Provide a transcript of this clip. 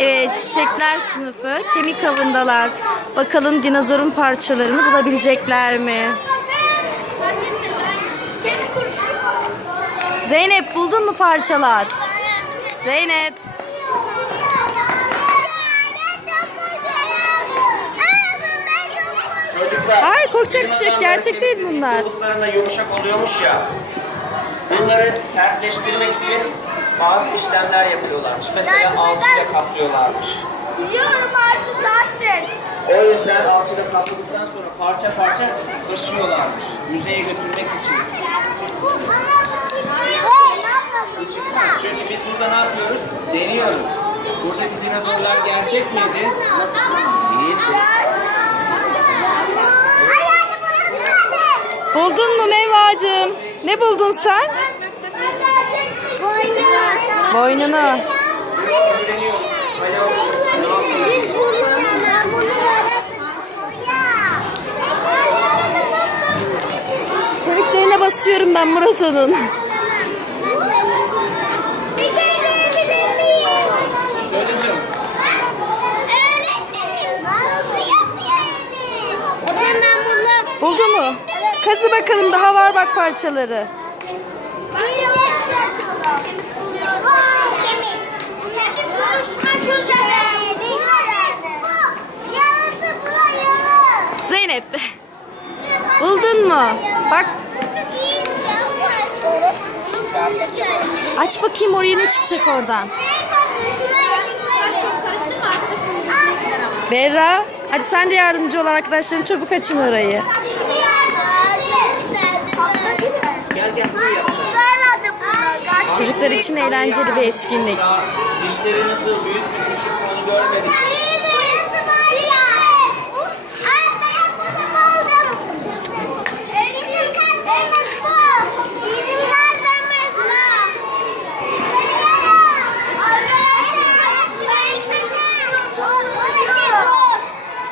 Evet, çiçekler sınıfı, kemik avındalar. Bakalım dinozorun parçalarını bulabilecekler mi? Zeynep buldun mu parçalar? Zeynep. Hayır korkacak bir şey. Gerçek değil bunlar. Yumuşak oluyormuş ya. Bunları sertleştirmek için bazı işlemler yapıyorlarmış. Mesela alçıyla kaplıyorlarmış. Biliyorum ağaçı zaten. O yüzden alçıyla kapladıktan sonra parça parça taşıyorlarmış. Müzeye götürmek için. Bu. Çünkü biz burada ne yapıyoruz? Deniyoruz. Buradaki dinozorlar gerçek miydi? Değildi. Buldun mu Mevacığım? Ne buldun sen? Boynunu. Kemiklerine basıyorum ben Murat onun. Söyle canım. Buldu mu? Kazı bakalım daha var bak parçaları. Zeynep. Buldun mu? Bak aç bakayım oraya ne çıkacak oradan. Berra hadi sen de yardımcı ol arkadaşların çabuk açın orayı. Çocuklar için eğlenceli bir etkinlik. Dişleri nasıl büyük mü küçük mü onu görmedik.